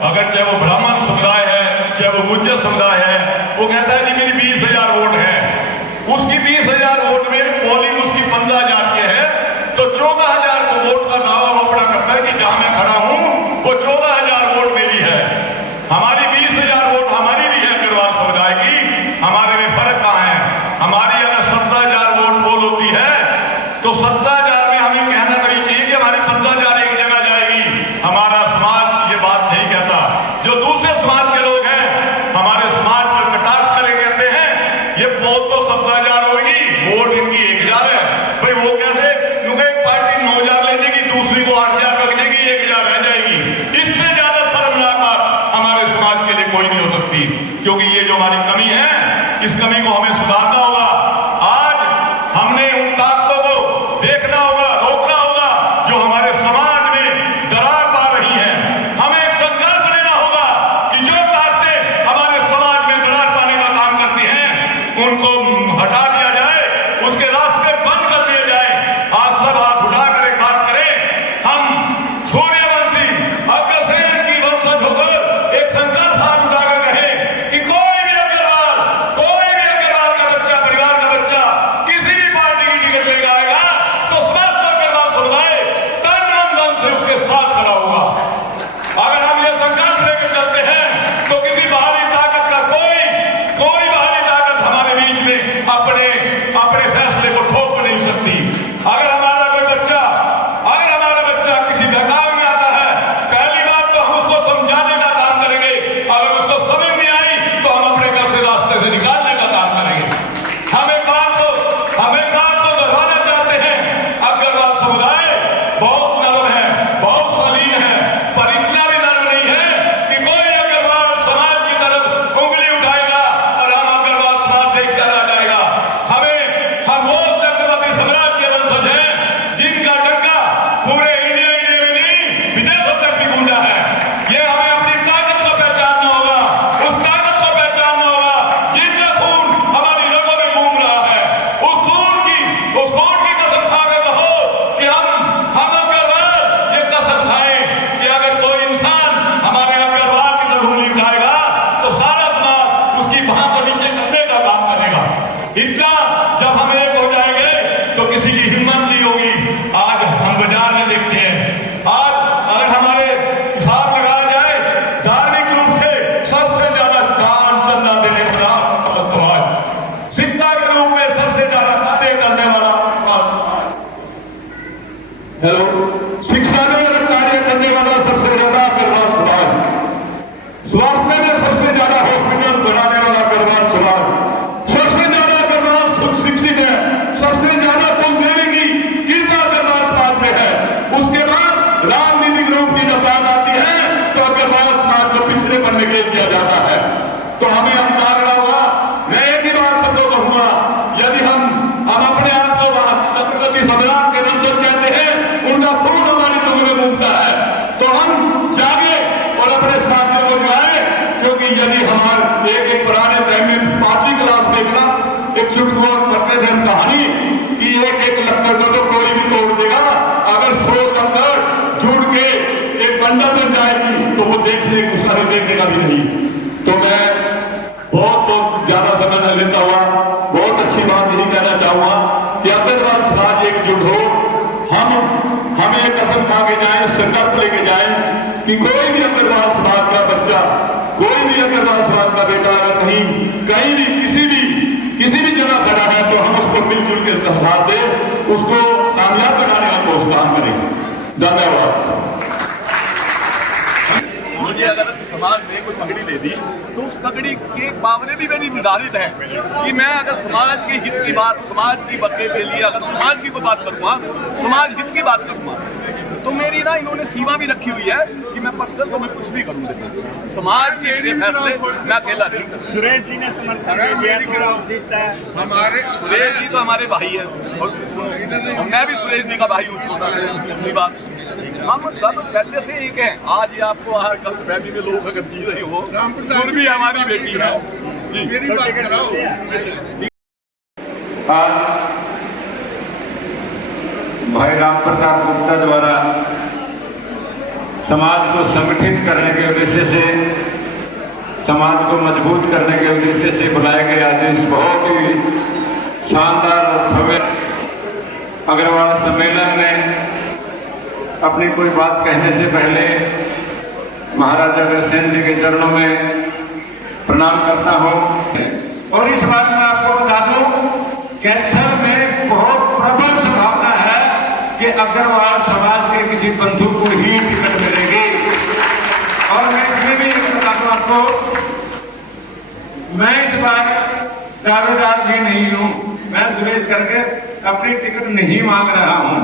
अगर चाहे वो ब्राह्मण समुदाय है, चाहे वो गुज्जर समुदाय है, वो कहता है जी मेरी 20,000 वोट है, उसकी 20,000 वोट में पोलिंग उसकी 15,000 के है, तो 14,000 को वोट का दावा वो अपना करता है कि जहां मैं खड़ा हूं वो 14,000 वोट मेरी है। हमारी 20,000 वोट हमारी भी है अग्रवाल समुदाय की, हमारे में फर्क कहां है? हमारी अगर 17,000 वोट पोल होती है तो 17,000 में हमें कहना नहीं चाहिए कि हमारी 15,000 एक जगह जाएगी। हमारा समाज ये बात नहीं कहता। जो दूसरे समाज के लोग हैं हमारे समाज पर कटाक्ष करके कहते हैं ये पोल तो 17,000 होगी, वोट इनकी 1,000 है। भाई वो कैसे? क्योंकि एक पार्टी 9,000 ले जाएगी, दूसरी को 8,000 रख देगी, 1,000 रह जाएगी। इससे ज्यादा शर्मनाक बात हमारे समाज के लिए कोई नहीं हो सकती, क्योंकि ये जो हमारी कमी है इस कमी को हमें सुधारना होगा। आज हमने उन ताकतों को देखना होगा, रोकना होगा जो हमारे समाज में दरार पा रही हैं। हमें एक संकल्प लेना होगा कि जो ताकतें हमारे समाज में दरार पाने का काम करती हैं उनको हटा दिया जाए, उसके रास्ते बंद कर दिए जाए। आज सब हाथ उठाकर एक बात करें, हम सूर्यवंशी अग्रसेन की वंशज होकर एक संकल्प हाथ उठाकर कहें कि कोई भी अग्रवाल का बच्चा, परिवार का बच्चा किसी भी पार्टी की टिकट लेकर आएगा तो समस्त अग्रवाल समुदाय तन मन धन से उसके साथ खड़ा होगा। अगर हम ये संकल्प लेकर चलते हैं तो किसी बाहरी ताकत का कोई बाहरी ताकत हमारे बीच में अपने फैसले को ठोक नहीं सकती। अगर हमारा बच्चा किसी बहकावे में आता है, पहली बात तो हम उसको समझाने का काम करेंगे। अगर उसको समझ नहीं आई तो हम अपने घर से रास्ते से निकालने का काम करेंगे। हम एक बात को दोहराना चाहते हैं, अग्रवाल समुदाय बहुत नरम है, बहुत शालीन है, पर इतना भी नरम नहीं है कि कोई अग्रवाल समाज की तरफ उंगली उठाएगा और हम अग्रवाल समाज देखता रह जाएगा। हम वो चक्रवर्ती साम्राज्य के वंशज हैं जिनका डंका पूरे इंडिया में नहीं विदेशों तक भी गूंजा है। ये हमें अपनी ताकत को पहचानना होगा, उस ताकत को पहचानना होगा जिनका खून हमारी रगों में घूम रहा है। उस खून की कसम खा के कहो कि हम अग्रवाल ये कसम खाएं कि अगर कोई इंसान हमारे अग्रवाल की तरफ उंगली उठाएगा तो सारा समाज उसकी बाह को नीचे करने का काम करेगा। इतना जब हम एक हो जाएंगे तो किसी की हिम्मत नहीं होगी। आज हम बाजार में देखते हैं, आज अगर हमारे हिसाब लगाया जाए धार्मिक रूप से सबसे ज्यादा दान चंदा देने वाला समाज, शिक्षा के रूप में सबसे ज्यादा कार्य करने वाला शिक्षा में कार्य करने वाला सबसे ज्यादा अग्रवाल समाज, स्वास्थ्य में सबसे ज्यादा हॉस्पिटल बनाने वाला अग्रवाल समाज, सबसे ज्यादा अग्रवाल शिक्षित है, सबसे ज्यादा कुलदेवी की कृपा अग्रवाल समाज में है। उसके बाद राजनीतिक रूप की जब बात आती है तो अग्रवाल समाज को पिछड़े पर निकेल दिया जाता है। तो हमें मांगना होगा, मैं एक ही बात सबको कहूंगा, यदि हम अपने आप को छत्रपति सम्राट के वंशज कहते हैं, उनका खून हमारी रगों में घूमता है, तो हम जागे और अपने साथियों को जगाएं। क्योंकि यदि हमारे एक पुराने टाइम में 5वीं क्लास में एक चुटकुला करते थे हम कहानी कि एक लक्कड़ को तो कोई भी तोड़ देगा, अगर 100 लक्कड़ जुड़ के एक बंडल बन जाएगी तो वो देखने का भी नहीं। तो मैं बहुत ज्यादा समय न लेता हुआ बहुत अच्छी बात यही कहना चाहूंगा कि अग्रवाल समाज एकजुट हो, हम एक कसम खा के जाए, संकल्प लेके जाए कि कोई भी अग्रवाल समाज का बच्चा, कोई भी अग्रवाल समाज का बेटा अगर कहीं भी किसी भी जगह खड़ा है तो हम उसको मिलजुल के साथ दे, उसको कामयाब बनाने का कोशिश काम करेंगे। धन्यवाद। मुझे अगर समाज ने कोई पगड़ी दे दी तो उस पगड़ी के पावरे भी मेरी निर्धारित है कि मैं अगर समाज के हित की बात, समाज की बदले के लिए अगर समाज की कोई बात करूँगा, समाज हित की बात करूँगा, तो मेरी ना इन्होंने सीमा भी रखी हुई है कि मैं पर्सनल तो मैं कुछ भी करूँ, समाज के लिए फैसले मैं अकेला नहीं कर। सुरेश जी ने समर्थन दिया, सुरेश जी तो हमारे भाई है, और मैं भी सुरेश जी का भाई हूँ छोटा से। दूसरी बात, हम सब पहले से एक हैं। आज ये आपको कल फैमिली में लोग अगर जी रही हो, सुर भी हमारी बेटी है जी। भाई राम प्रताप गुप्ता द्वारा समाज को संगठित करने के उद्देश्य से, समाज को मजबूत करने के उद्देश्य से बुलाया गया आज इस बहुत ही शानदार और भव्य अग्रवाल सम्मेलन में अपनी कोई बात कहने से पहले महाराजा अग्रसेन जी के चरणों में प्रणाम करता हूँ। और इस बात में आपको बता दूं, कैथल में बहुत प्रबल संभावना है कि अग्रवाल समाज के किसी बंधु को ही टिकट मिलेगी। और मैं इसमें भी बता दूं आपको, मैं इस बार दावेदार भी नहीं हूं। मैं सुरेश करके अपनी टिकट नहीं मांग रहा हूं।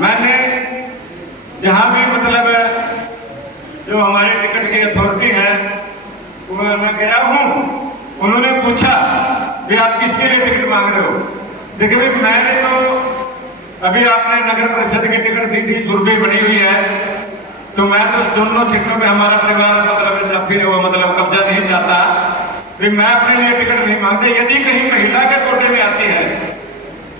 मैंने जहां भी मतलब जो हमारे टिकट की अथॉरिटी है वह मैं गया हूं, उन्होंने पूछा कि आप किसके लिए टिकट मांग रहे हो। देखिए मैंने तो अभी आपने नगर परिषद की टिकट दी थी, सुरभि बनी हुई है, तो मैं तो दोनों सीटों में हमारा परिवार मतलब फिर वो मतलब कब्जा नहीं चाहता, फिर मैं अपने लिए टिकट नहीं मांगते। यदि कहीं महिला के कोटे में आती है,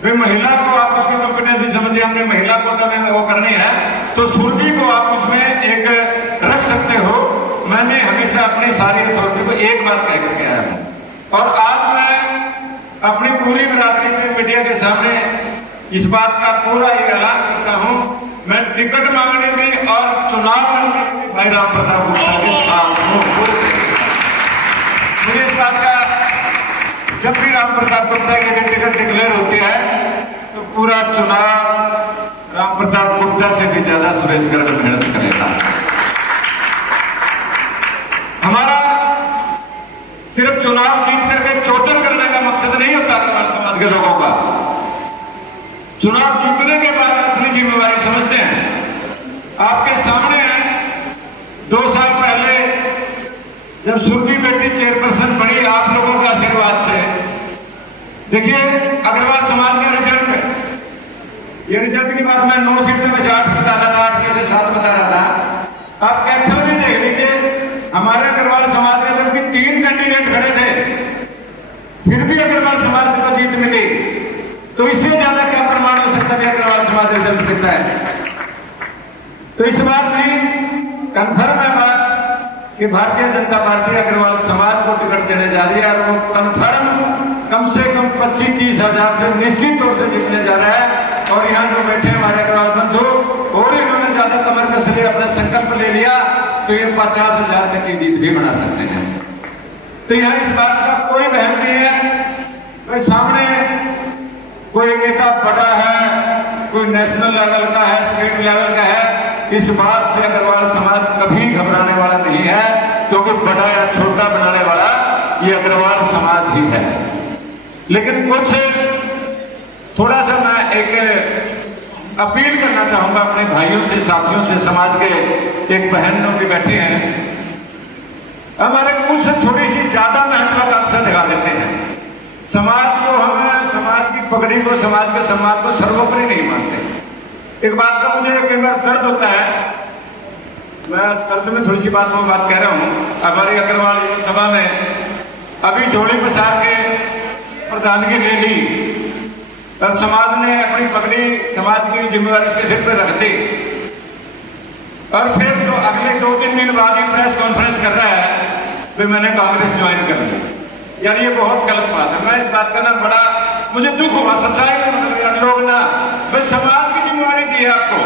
फिर महिला को आप उसकी कंपनी समझिए हमने महिला कोटा में वो करनी है, तो सुरभि को आप उसमें एक रख सकते हो। मैंने हमेशा अपनी सारी अथॉरिटी को एक बात कह करके आया हूँ, और आज मैं अपनी पूरी बिरादरी में मीडिया के सामने इस बात का पूरा ऐलान करता हूँ, मैं टिकट मांगने में और चुनाव लड़ने में भाई राम प्रताप गुप्ता के साथ हूँ। मुझे इस बात का, जब भी राम प्रताप गुप्ता की टिकट डिक्लेयर होती है तो पूरा चुनाव राम प्रताप गुप्ता से भी ज्यादा सुरेश गर्ग मेहनत करेगा। हमारा सिर्फ चुनाव जीत करके चोटन करने का मकसद नहीं होता समाज के लोगों का। चुनाव जीतने के बाद असली जिम्मेवारी समझते हैं। आपके सामने है 2 साल पहले जब सुरभि बेटी चेयरपर्सन बनी आप लोगों के आशीर्वाद से। देखिए अग्रवाल समाज का रिजल्ट है, ये रिजल्ट की बात मैं 9 सीट में 8 बता रहा था, 8 में से 7 बता रहा था। आप कैथल में देख लीजिए, हमारे अग्रवाल समाज के जबकि 3 कैंडिडेट खड़े थे, फिर भी अग्रवाल समाज को जीत मिली। तो इससे ज्यादा क्या प्रमाण हो सकता है अग्रवाल समाज रिजल्ट देता है। तो इस बात में कन्फर्म है बात कि भारतीय जनता पार्टी अग्रवाल समाज को टिकट देने जा रही है, और वो कन्फर्म कम से कम 25-30 हजार से निश्चित तौर से जीतने जा रहा है। और यहाँ जो बैठे हमारे अग्रवाल बंधु, और इन्होंने ज्यादा कमर कस लिए अपना संकल्प ले लिया तो ये 50 हजार तक की जीत भी बना सकते हैं। तो यहाँ इस बात का कोई वहम नहीं है। तो सामने कोई नेता बड़ा है, कोई नेशनल लेवल का है, स्टेट लेवल का है, इस बात से अग्रवाल समाज कभी घबराने वाला नहीं है, क्योंकि बड़ा या छोटा बनाने वाला ये अग्रवाल समाज ही है। लेकिन कुछ थोड़ा सा मैं एक अपील करना चाहूंगा अपने भाइयों से, साथियों से, समाज के एक बहन लोग भी बैठे हैं, हमारे कुछ थोड़ी सी ज्यादा महत्वाकांक्षा दिखा देते हैं। समाज को हम समाज की पगड़ी को, समाज के सम्मान को सर्वोपरि नहीं मानते। एक बात का मुझे कई बार दर्द होता है, मैं दर्द में थोड़ी सी बात कह रहा हूँ। हमारी अग्रवाल सभा में अभी झोली प्रसाद के प्रधानगी ले ली, तब समाज ने अपनी पगड़ी समाज की जिम्मेवारी इसके सिर पर रख दी, और फिर तो अगले 2-3 दिन बाद ही प्रेस कॉन्फ्रेंस कर रहा है फिर मैंने कांग्रेस ज्वाइन कर ली। यार ये बहुत गलत बात है। मैं इस बात का ना बड़ा मुझे दुख हुआ, सच्चाई का मतलब लोग ना, भाई समाज की जिम्मेवारी दी है आपको,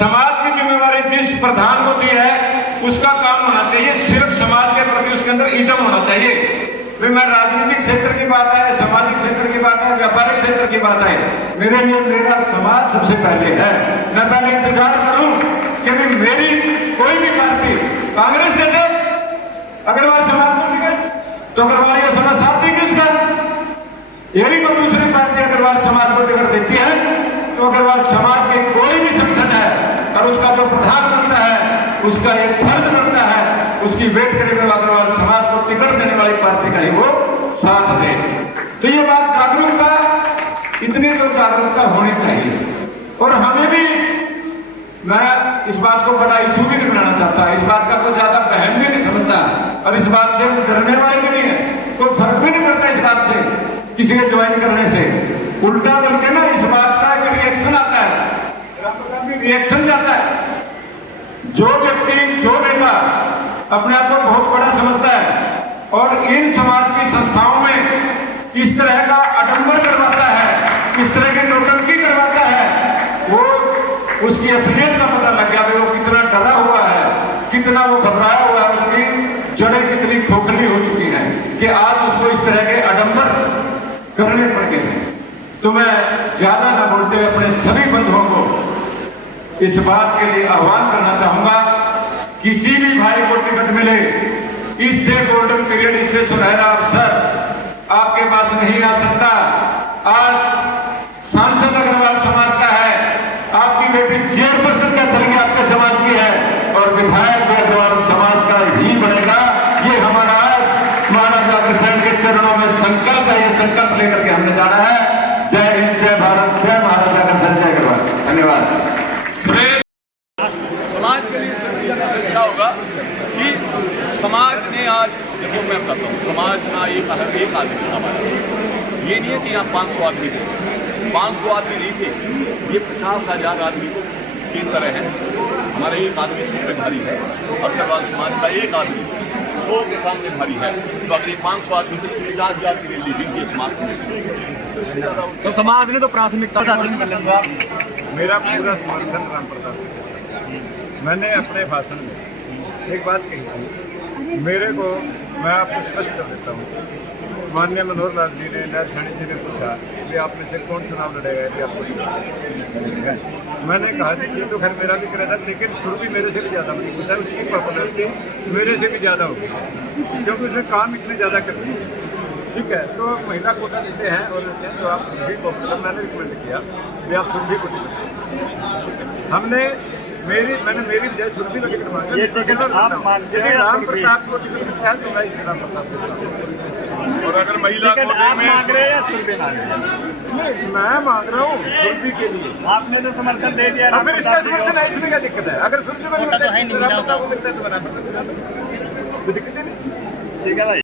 समाज की जिम्मेवारी जिस प्रधान को दी है उसका काम होना चाहिए, सिर्फ समाज के प्रति उसके अंदर इज्जत होना चाहिए। भाई मैं राजनीतिक क्षेत्र की बात है, सामाजिक क्षेत्र की बात है, व्यापारिक क्षेत्र की बात है, मेरे लिए मेरा समाज सबसे पहले है। मैं पहले इंतजार करूं कि मेरी कोई भी पार्टी कांग्रेस दे दे अग्रवाल समाज को टिकट, तो अग्रवाल का समाज साथ भी किसका, यदि कोई दूसरी पार्टी अग्रवाल समाज को टिकट देती है तो अग्रवाल समाज के कोई भी संगठन है और उसका जो प्रधान बनता है उसका एक फर्ज बनता है, उसकी वेट करेगा अग्रवाल समाज को टिकट देने वाली पार्टी का ही वो साथ दे। तो ये बात जागरूकता, इतनी तो जागरूकता होनी चाहिए। और हमें भी, मैं इस बात को बड़ा इशू भी नहीं बनाना चाहता, इस बात का कोई ज्यादा बहन भी नहीं समझता, और इस बात से डरने वाले भी नहीं है, कोई फर्क भी नहीं पड़ता इस बात से किसी के ज्वाइन करने से। उल्टा बल्कि ना इस बात का एक रिएक्शन आता है, रिएक्शन जाता है। जो व्यक्ति, जो नेता अपने आप को बहुत बड़ा समझता है और इन समाज की संस्थाओं में इस तरह का आडंबर करवाता है, इस तरह की नौटंकी करवाता है, वो उसकी असलियत का पता लग गया भाई वो कितना डरा हुआ है, कितना वो घबराया हुआ है, उसकी जड़ें कितनी खोखली हो चुकी हैं कि आज उसको इस तरह के आडंबर करने पड़ गए हैं। तो मैं ज्यादा न बोलते हुए अपने सभी बंधुओं को इस बात के लिए आह्वान करना चाहूंगा, किसी भी भाई को टिकट मिले, इससे गोल्डन पीरियड, इससे सुनहरा अवसर आपके पास नहीं आ सकता। आज सांसद अग्रवाल समाज का है, आपकी बेटी चेयरपर्सन का तरीका आपके समाज की है और विधायक भी अग्रवाल समाज का ही बनेगा। ये हमारा आज महाराजा अग्रसेन के चरणों में संकल्प है, ये संकल्प लेकर के हमने जाना है। जय हिंद, जय भारत, जय महाराजा अग्रसेन, जय अग्रवाल। धन्यवाद। समाज के लिए सिर्फ मैसेज क्या होगा कि समाज ने आज, देखो मैं बताता हूँ, समाज का एक आदमी हमारा, ये नहीं है कि यहाँ 500 आदमी थे, 500 आदमी नहीं थे, ये 50,000 आदमी की तरह है। हमारा एक आदमी सिर पे भारी है, अग्रवाल समाज का एक आदमी 100 के सामने भारी है। तो अगर ये 500 आदमी थे, 50,000 की रैली थी, ये समाज में तो समाज ने तो प्राथमिकता मेरा पूरा समर्थन राम प्रताप के साथ। मैंने अपने भाषण में एक बात कही थी, मेरे को, मैं आपको स्पष्ट कर देता हूँ, माननीय मनोहर लाल जी ने, नायब सानी जी ने पूछा कि आप में से कौन चुनाव लड़ेगा यदि आपको, मैंने कहा कि तो खैर मेरा भी करा था, लेकिन शुरू भी मेरे से भी ज़्यादा नहीं होता है, उसकी पॉपुलरिटी मेरे से भी ज़्यादा होगी क्योंकि उसने काम इतने ज़्यादा कर दिए। ठीक है, तो महिला कोटा देते हैं और देते हैं, तो आप सुरभि को, मैंने रिकमेंड किया कि आप सुरभि को टिकट, मैंने मेरी जय सुरभि को टिकट मांगा। यदि राम प्रताप को टिकट मिलता है तो मैं इस राम प्रताप के साथ, और अगर महिला कोटे आप में मांग रहे हैं या सुरभि मांग रहे हैं? मैं मांग रहा हूँ सुरभि के लिए। आपने तो समर्थन दे दिया। फिर इसका समर्थन है, इसमें क्या दिक्कत है? अगर सुरभि को मिलता है, राम प्रताप को मिलता है तो राम प्रताप को, दिक्कत ही नहीं। ठीक है भाई।